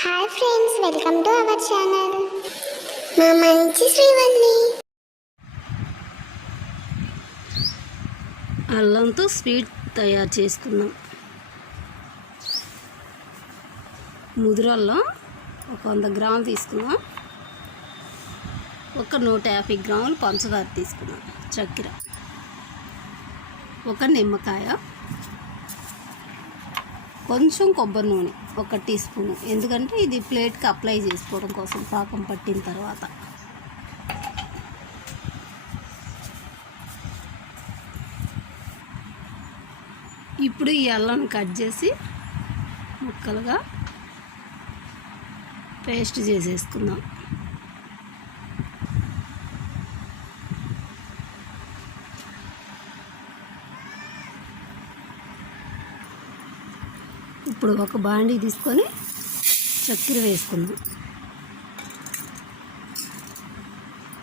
Hi friends, welcome to our channel. మా మంచి Srivalli. అల్లంతో sweet తయారు చేసుకుందాం. ముదురల్లం ఒక 100 గ్రాములు తీసుకుందాం. ఒక 150 గ్రాములు పంచదార తీసుకుందాం. చక్కెర, ఒక నిమ్మకాయ, కొంచెం కొబ్బరి నూనె, 1 టీ స్పూను. ఎందుకంటే ఇది ప్లేట్కి అప్లై చేసుకోవడం కోసం పాకం పట్టిన తర్వాత. ఇప్పుడు ఈ అల్లాన్ని కట్ చేసి ముక్కలుగా పేస్ట్ చేసేసుకుందాం. ఇప్పుడు ఒక బాండీ తీసుకొని చక్కెర వేసుకుందాం.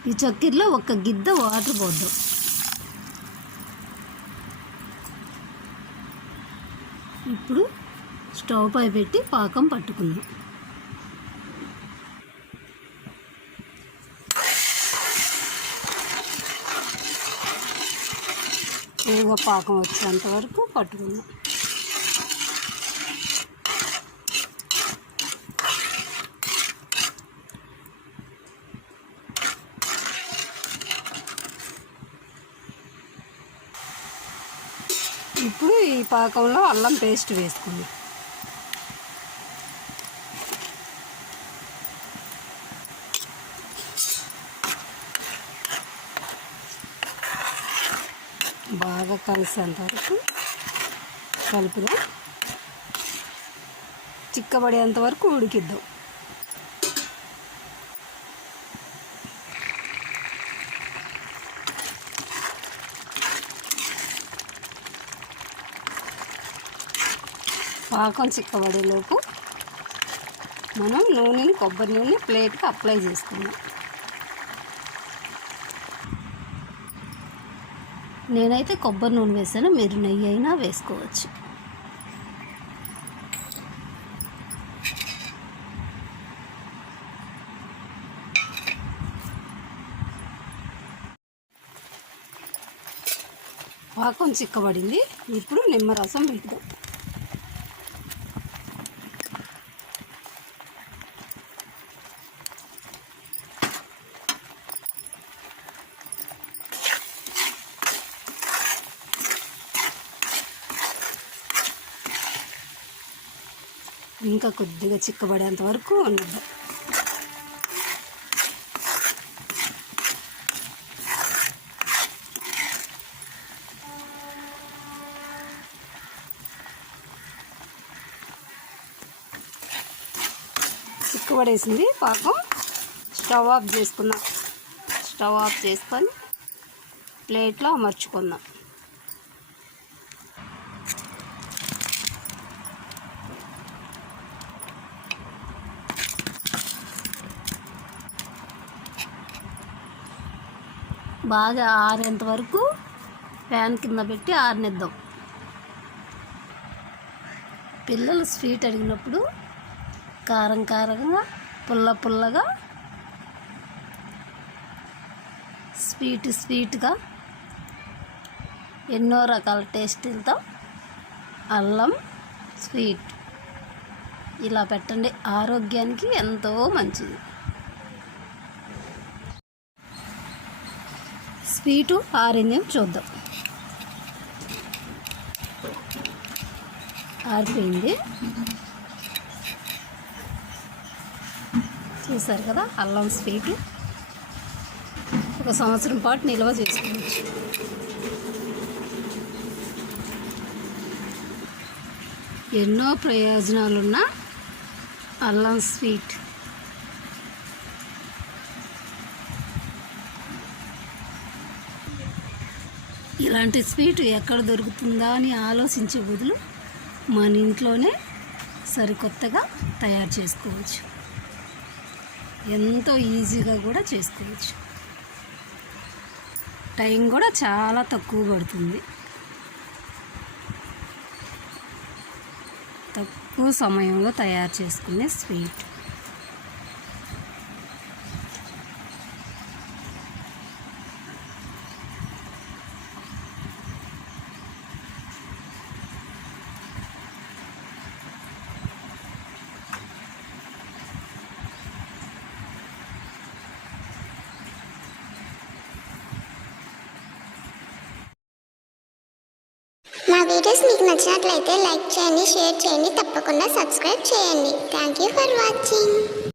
ఈ చక్కెరలో 1 గిద్ద వాటర్ పోద్దాం. ఇప్పుడు స్టవ్ పై పెట్టి పాకం పట్టుకుందాం. ఏవో పాకం వచ్చేంత వరకు పట్టుకుందాం. ఇప్పుడు ఈ పాకంలో అల్లం పేస్ట్ వేసుకుందాం. బాగా కలిసేంత వరకు కలుపుదాం. చిక్కబడేంత వరకు ఉడికిద్దాం. పాకం చిక్కబడేలోపు మనం కొబ్బరి నూనె ప్లేట్కి అప్లై చేసుకుందాం. నేనైతే కొబ్బరి నూనె వేసాను, మీరు నెయ్యి అయినా వేసుకోవచ్చు. పాకం చిక్కబడింది. ఇప్పుడు నిమ్మరసం పెడదాం. ఇంకా కొద్దిగా చిక్కబడేంత వరకు ఉండదు. చిక్కబడేసింది పాకం. స్టవ్ ఆఫ్ చేసుకుందాం. స్టవ్ ఆఫ్ చేసుకొని ప్లేట్లో అమర్చుకుందాం. బాగా ఆరేంత వరకు ఫ్యాన్ కింద పెట్టి ఆరనిద్దాం. పిల్లలు స్వీట్ అడిగినప్పుడు కారం కారంగా, పుల్లగా, స్వీట్గా ఎన్నో రకాల టేస్టులతో అల్లం స్వీట్ ఇలా పెట్టండి. ఆరోగ్యానికి ఎంతో మంచిది. స్వీటు ఆరిందేం చూద్దాం. ఆరిపోయింది. చూసారు కదా, అల్లం స్వీటు 1 సంవత్సరం పాటు నిల్వ చేసుకోవచ్చు. ఎన్నో ప్రయోజనాలున్న అల్లం స్వీట్. ఇలాంటి స్వీట్ ఎక్కడ దొరుకుతుందా అని ఆలోచించే బదులు మన ఇంట్లోనే సరికొత్తగా తయారు చేసుకోవచ్చు. ఎంతో ఈజీగా కూడా చేసుకోవచ్చు. టైం కూడా చాలా తక్కువ పడుతుంది. తక్కువ సమయంలో తయారు చేసుకునే స్వీట్. మా వీడియోస్ మీకు నచ్చినట్లయితే లైక్ చేయండి, షేర్ చేయండి, తప్పకుండా సబ్స్క్రైబ్ చేయండి. Thank you for watching.